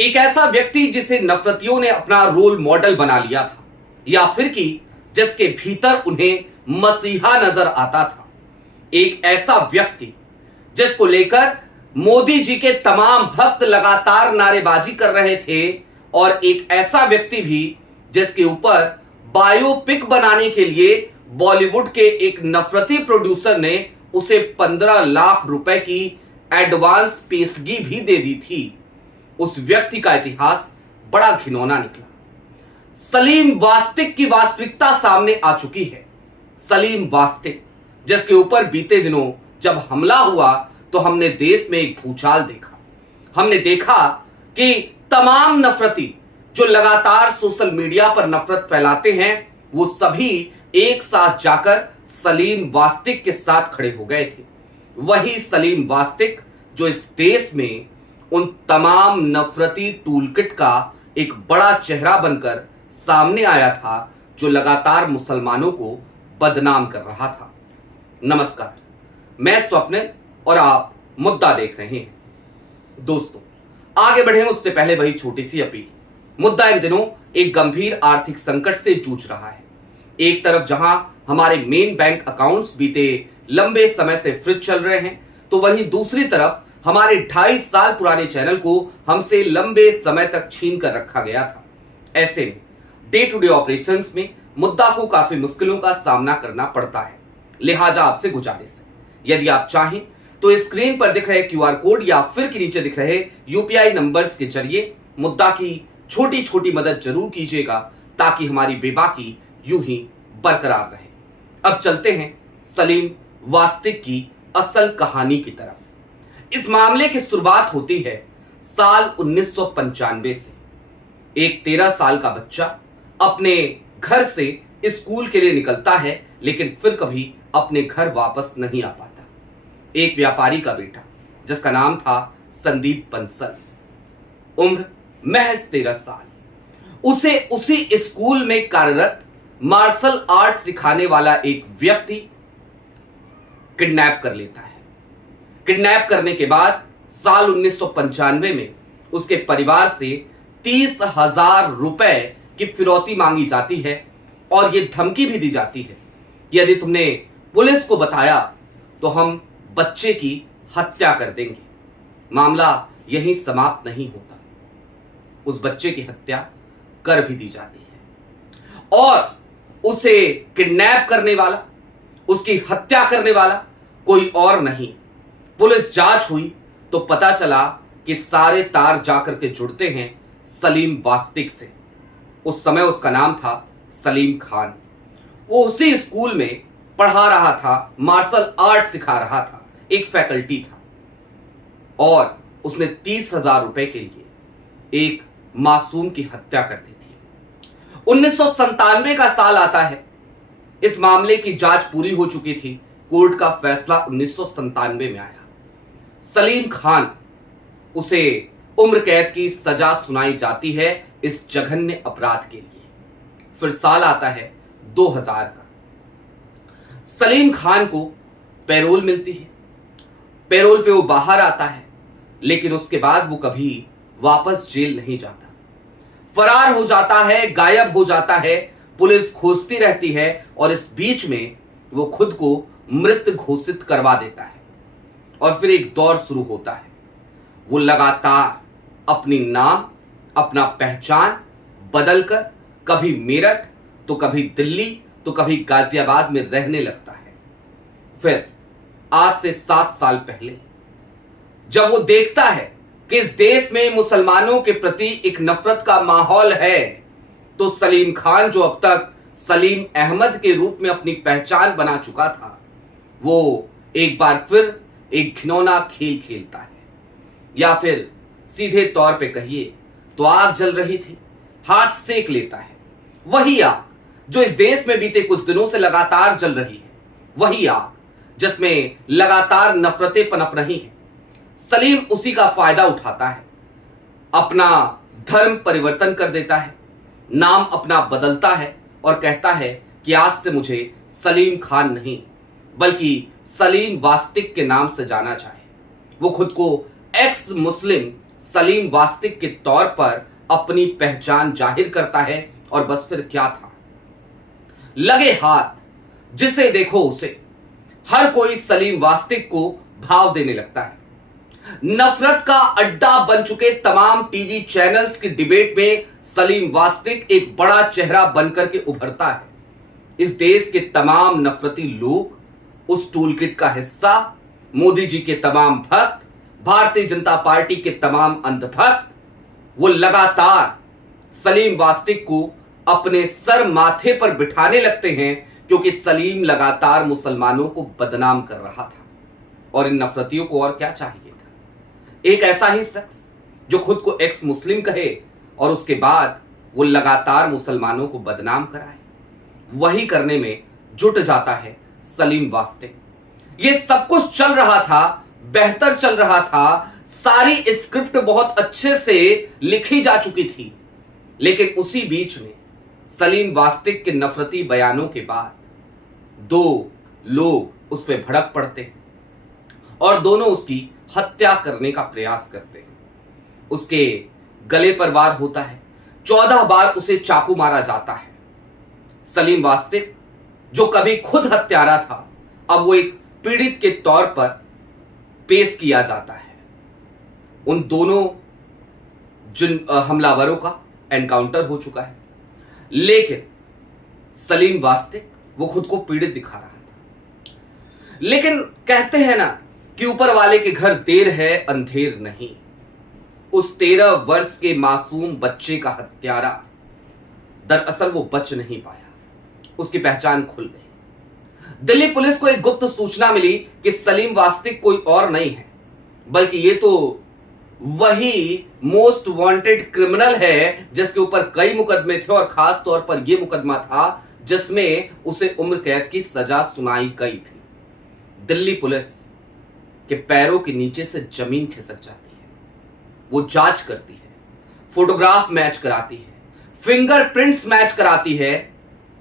एक ऐसा व्यक्ति जिसे नफरतियों ने अपना रोल मॉडल बना लिया था, या फिर कि जिसके भीतर उन्हें मसीहा नजर आता था। एक ऐसा व्यक्ति जिसको लेकर मोदी जी के तमाम भक्त लगातार नारेबाजी कर रहे थे, और एक ऐसा व्यक्ति भी जिसके ऊपर बायोपिक बनाने के लिए बॉलीवुड के एक नफरती प्रोड्यूसर ने उसे 15 लाख रुपए की एडवांस पेशगी भी दे दी थी। उस व्यक्ति का इतिहास बड़ा घिनौना निकला। सलीम वास्तिक की वास्तविकता सामने आ चुकी है। सलीम वास्तिक, जिसके ऊपर बीते दिनों जब हमला हुआ तो हमने देश में एक भूचाल देखा। हमने देखा कि तमाम नफरती जो लगातार सोशल मीडिया पर नफरत फैलाते हैं, वो सभी एक साथ जाकर सलीम वास्तिक के साथ खड़े हो गए थे। वही सलीम वास्तिक जो इस देश में उन तमाम नफरती टूलकिट का एक बड़ा चेहरा बनकर सामने आया था, जो लगातार मुसलमानों को बदनाम कर रहा था। नमस्कार, मैं स्वप्निल और आप मुद्दा देख रहे हैं। दोस्तों, आगे बढ़े उससे पहले वही छोटी सी अपील। मुद्दा इन दिनों एक गंभीर आर्थिक संकट से जूझ रहा है। एक तरफ जहां हमारे मेन बैंक अकाउंट्स बीते लंबे समय से फ्रीज चल रहे हैं, तो वहीं दूसरी तरफ हमारे 2.5 साल पुराने चैनल को हमसे लंबे समय तक छीन कर रखा गया था। ऐसे में डे टू डे ऑपरेशंस में मुद्दा को काफी मुश्किलों का सामना करना पड़ता है। लिहाजा आपसे गुजारिश है, यदि आप चाहें तो स्क्रीन पर दिख रहे क्यूआर कोड या फिर के नीचे दिख रहे यूपीआई नंबर्स के जरिए मुद्दा की छोटी छोटी मदद जरूर कीजिएगा, ताकि हमारी बेबाकी यूं ही बरकरार रहे। अब चलते हैं सलीम वास्तिक की असल कहानी की तरफ। इस मामले की शुरुआत होती है साल 1995 से। एक 13 साल का बच्चा अपने घर से स्कूल के लिए निकलता है, लेकिन फिर कभी अपने घर वापस नहीं आ पाता। एक व्यापारी का बेटा जिसका नाम था संदीप बंसल, उम्र महज 13 साल, उसे उसी स्कूल में कार्यरत मार्शल आर्ट सिखाने वाला एक व्यक्ति किडनैप कर लेता है। किडनैप करने के बाद साल 1995 में उसके परिवार से 30,000 रुपए की फिरौती मांगी जाती है, और यह धमकी भी दी जाती है, यदि तुमने पुलिस को बताया तो हम बच्चे की हत्या कर देंगे। मामला यहीं समाप्त नहीं होता, उस बच्चे की हत्या कर भी दी जाती है, और उसे किडनैप करने वाला, उसकी हत्या करने वाला कोई और नहीं। पुलिस जांच हुई तो पता चला कि सारे तार जाकर के जुड़ते हैं सलीम वास्तिक से। उस समय उसका नाम था सलीम खान। वो उसी स्कूल में पढ़ा रहा था, मार्शल आर्ट सिखा रहा था, एक फैकल्टी था, और उसने 30,000 रुपए के लिए एक मासूम की हत्या कर दी थी। 1997 का साल आता है। इस मामले की जांच पूरी हो चुकी थी। कोर्ट का फैसला 1997 में आया। सलीम खान, उसे उम्र कैद की सजा सुनाई जाती है इस जघन्य अपराध के लिए। फिर साल आता है 2000 का। सलीम खान को पैरोल मिलती है। पैरोल पे वो बाहर आता है, लेकिन उसके बाद वो कभी वापस जेल नहीं जाता। फरार हो जाता है, गायब हो जाता है। पुलिस खोजती रहती है, और इस बीच में वो खुद को मृत घोषित करवा देता है। और फिर एक दौर शुरू होता है। वो लगातार अपनी नाम, अपना पहचान बदलकर कभी मेरठ तो कभी दिल्ली तो कभी गाजियाबाद में रहने लगता है। फिर आज से 7 साल पहले जब वो देखता है कि इस देश में मुसलमानों के प्रति एक नफरत का माहौल है, तो सलीम खान, जो अब तक सलीम अहमद के रूप में अपनी पहचान बना चुका था, वो एक बार फिर एक घिनौना खेल खेलता है। या फिर सीधे तौर पे कहिए तो आग जल रही थी, हाथ सेक लेता है। वही आग जो इस देश में बीते कुछ दिनों से लगातार जल रही है, वही आग जिसमें लगातार नफरतें पनप रही हैं। सलीम उसी का फायदा उठाता है, अपना धर्म परिवर्तन कर देता है, नाम अपना बदलता है, और कहता है कि आज से मुझे सलीम खान नहीं बल्कि सलीम वास्तिक के नाम से जाना चाहे। वो खुद को एक्स मुस्लिम सलीम वास्तिक के तौर पर अपनी पहचान जाहिर करता है। और बस फिर क्या था, लगे हाथ जिसे देखो उसे हर कोई सलीम वास्तिक को भाव देने लगता है। नफरत का अड्डा बन चुके तमाम टीवी चैनल्स की डिबेट में सलीम वास्तिक एक बड़ा चेहरा बनकर के उभरता है। इस देश के तमाम नफरती लोग उस टूलकिट का हिस्सा, मोदी जी के तमाम भक्त, भारतीय जनता पार्टी के तमाम अंधभक्त, वो लगातार सलीम वास्तिक को अपने सर माथे पर बिठाने लगते हैं, क्योंकि सलीम लगातार मुसलमानों को बदनाम कर रहा था। और इन नफरतियों को और क्या चाहिए था, एक ऐसा ही शख्स जो खुद को एक्स मुस्लिम कहे और उसके बाद वो लगातार मुसलमानों को बदनाम कराए। वही करने में जुट जाता है सलीम वास्तिक। ये सब कुछ चल रहा था, बेहतर चल रहा था, सारी स्क्रिप्ट बहुत अच्छे से लिखी जा चुकी थी, लेकिन उसी बीच में सलीम वास्तिक के नफरती बयानों के बाद दो लोग उस पर भड़क पड़ते हैं और दोनों उसकी हत्या करने का प्रयास करते हैं। उसके गले पर वार होता है, 14 बार उसे चाकू मारा जाता है। सलीम वास्तिक जो कभी खुद हत्यारा था, अब वो एक पीड़ित के तौर पर पेश किया जाता है। उन दोनों जिन हमलावरों का एनकाउंटर हो चुका है, लेकिन सलीम वास्तिक वो खुद को पीड़ित दिखा रहा था। लेकिन कहते हैं ना कि ऊपर वाले के घर देर है अंधेर नहीं। उस 13 वर्ष के मासूम बच्चे का हत्यारा दरअसल वो बच नहीं पाया, उसकी पहचान खुल गई। दिल्ली पुलिस को एक गुप्त सूचना मिली कि सलीम वास्तिक कोई और नहीं है, बल्कि ये तो वही मोस्ट वांटेड क्रिमिनल है जिसके ऊपर कई मुकदमे थे, और खास तौर पर यह मुकदमा था जिसमें उसे उम्र कैद की सजा सुनाई गई थी। दिल्ली पुलिस के पैरों के नीचे से जमीन खिसक जाती है। वो जांच करती है, फोटोग्राफ मैच कराती है, फिंगरप्रिंट्स मैच कराती है,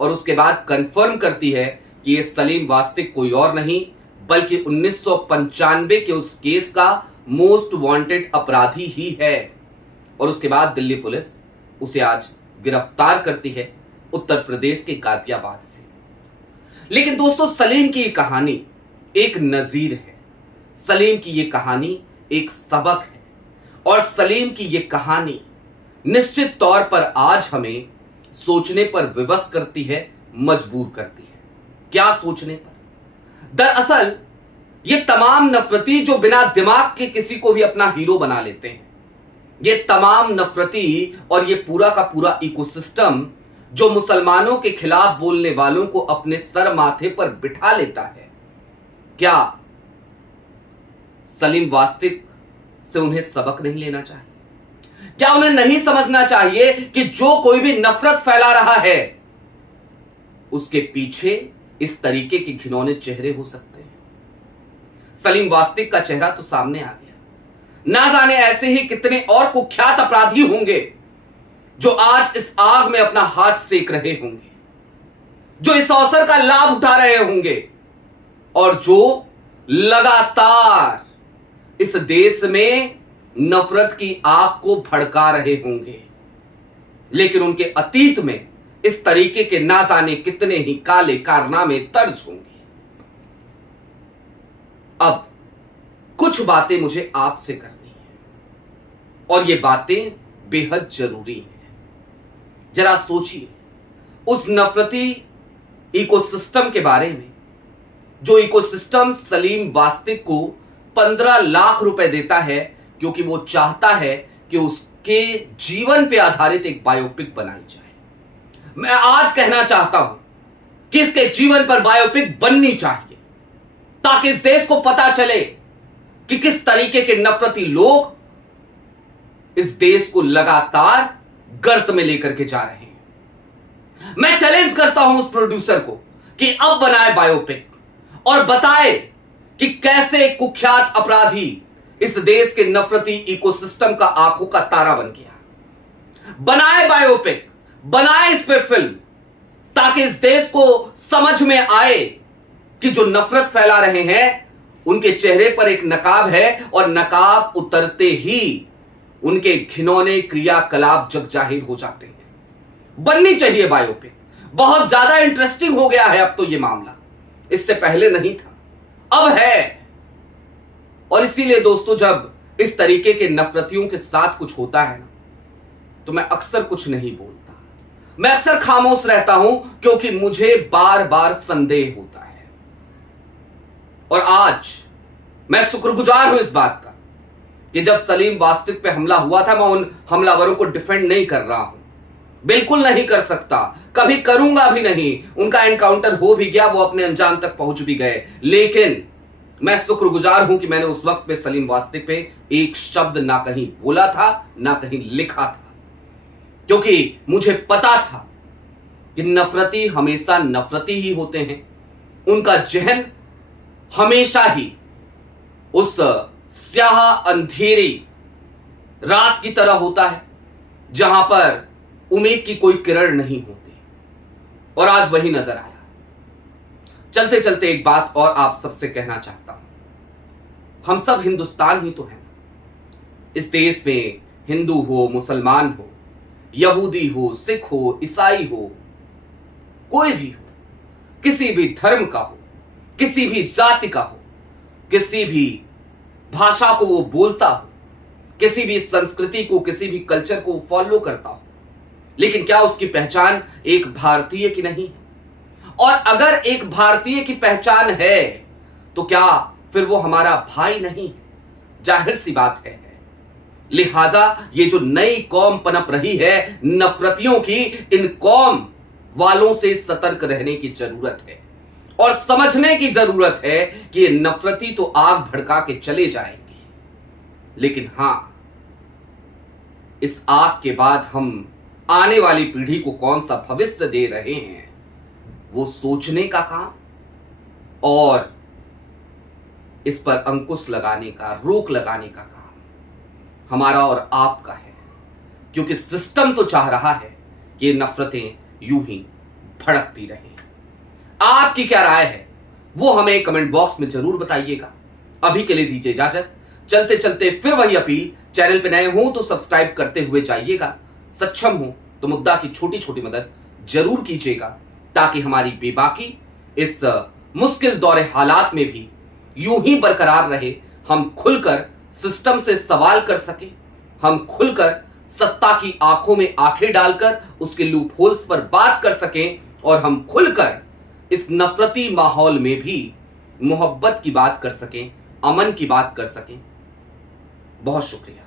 और उसके बाद कंफर्म करती है कि ये सलीम वास्तिक कोई और नहीं बल्कि 1995 के उस केस का मोस्ट वांटेड अपराधी ही है। और उसके बाद दिल्ली पुलिस उसे आज गिरफ्तार करती है उत्तर प्रदेश के गाजियाबाद से। लेकिन दोस्तों, सलीम की ये कहानी एक नजीर है, सलीम की ये कहानी एक सबक है, और सलीम की ये कहानी निश्चित तौर पर आज हमें सोचने पर विवश करती है, मजबूर करती है। क्या सोचने पर? दरअसल ये तमाम नफरती जो बिना दिमाग के किसी को भी अपना हीरो बना लेते हैं, ये तमाम नफरती और ये पूरा का पूरा इकोसिस्टम जो मुसलमानों के खिलाफ बोलने वालों को अपने सर माथे पर बिठा लेता है, क्या सलीम वास्तिक से उन्हें सबक नहीं लेना चाहिए? क्या उन्हें नहीं समझना चाहिए कि जो कोई भी नफरत फैला रहा है उसके पीछे इस तरीके के घिनौने चेहरे हो सकते हैं? सलीम वास्तिक का चेहरा तो सामने आ गया, ना जाने ऐसे ही कितने और कुख्यात अपराधी होंगे जो आज इस आग में अपना हाथ सेक रहे होंगे, जो इस अवसर का लाभ उठा रहे होंगे, और जो लगातार इस देश में नफरत की आग को भड़का रहे होंगे, लेकिन उनके अतीत में इस तरीके के ना जाने कितने ही काले कारनामे दर्ज होंगे। अब कुछ बातें मुझे आपसे करनी है, और ये बातें बेहद जरूरी हैं। जरा सोचिए उस नफरती इकोसिस्टम के बारे में, जो इकोसिस्टम सलीम वास्तिक को 15 लाख रुपए देता है क्योंकि वो चाहता है कि उसके जीवन पे आधारित एक बायोपिक बनाई जाए। मैं आज कहना चाहता हूं कि इसके जीवन पर बायोपिक बननी चाहिए, ताकि इस देश को पता चले कि किस तरीके के नफरती लोग इस देश को लगातार गर्त में लेकर के जा रहे हैं। मैं चैलेंज करता हूं उस प्रोड्यूसर को कि अब बनाए बायोपिक और बताए कि कैसे कुख्यात अपराधी इस देश के नफरती इकोसिस्टम का आंखों का तारा बन गया। बनाए बायोपिक, बनाए इस पे फिल्म, ताकि इस देश को समझ में आए कि जो नफरत फैला रहे हैं उनके चेहरे पर एक नकाब है, और नकाब उतरते ही उनके घिनौने क्रियाकलाप जग जाहिर हो जाते हैं। बननी चाहिए बायोपिक, बहुत ज्यादा इंटरेस्टिंग हो गया है अब तो ये मामला, इससे पहले नहीं था, अब है। और इसीलिए दोस्तों, जब इस तरीके के नफरतियों के साथ कुछ होता है ना, तो मैं अक्सर कुछ नहीं बोलता, मैं अक्सर खामोश रहता हूं, क्योंकि मुझे बार बार संदेह होता है। और आज मैं शुक्रगुजार हूं इस बात का कि जब सलीम वास्तिक पे हमला हुआ था, मैं उन हमलावरों को डिफेंड नहीं कर रहा हूं, बिल्कुल नहीं कर सकता, कभी करूंगा भी नहीं। उनका एनकाउंटर हो भी गया, वो अपने अंजाम तक पहुंच भी गए, लेकिन मैं शुक्रगुजार हूं कि मैंने उस वक्त पे सलीम वास्तिक पे एक शब्द ना कहीं बोला था, ना कहीं लिखा था, क्योंकि मुझे पता था कि नफरती हमेशा नफरती ही होते हैं। उनका जहन हमेशा ही उस स्याह अंधेरी रात की तरह होता है, जहां पर उम्मीद की कोई किरण नहीं होती, और आज वही नजर आया। चलते चलते एक बात और आप सबसे कहना चाहता हूं, हम सब हिंदुस्तान ही तो हैं। इस देश में हिंदू हो, मुसलमान हो, यहूदी हो, सिख हो, ईसाई हो, कोई भी हो, किसी भी धर्म का हो, किसी भी जाति का हो, किसी भी भाषा को वो बोलता हो, किसी भी संस्कृति को, किसी भी कल्चर को फॉलो करता हो, लेकिन क्या उसकी पहचान एक भारतीय की नहीं है? और अगर एक भारतीय की पहचान है, तो क्या फिर वो हमारा भाई नहीं है? जाहिर सी बात है। लिहाजा ये जो नई कौम पनप रही है नफरतियों की, इन कौम वालों से सतर्क रहने की जरूरत है और समझने की जरूरत है कि ये नफरती तो आग भड़का के चले जाएंगे, लेकिन हां, इस आग के बाद हम आने वाली पीढ़ी को कौन सा भविष्य दे रहे हैं, वो सोचने का काम और इस पर अंकुश लगाने का, रोक लगाने का काम हमारा और आपका है, क्योंकि सिस्टम तो चाह रहा है कि ये नफरतें यूं ही भड़कती रहें। आपकी क्या राय है वो हमें कमेंट बॉक्स में जरूर बताइएगा। अभी के लिए दीजिए इजाजत। चलते चलते फिर वही अपील, चैनल पे नए हो तो सब्सक्राइब करते हुए जाइएगा, सक्षम हो तो मुद्दा की छोटी छोटी मदद जरूर कीजिएगा, ताकि हमारी बेबाकी इस मुश्किल दौरे हालात में भी यूं ही बरकरार रहे। हम खुलकर सिस्टम से सवाल कर सके, हम खुलकर सत्ता की आंखों में आंखें डालकर उसके लूप होल्स पर बात कर सकें, और हम खुलकर इस नफरती माहौल में भी मोहब्बत की बात कर सकें, अमन की बात कर सकें। बहुत शुक्रिया।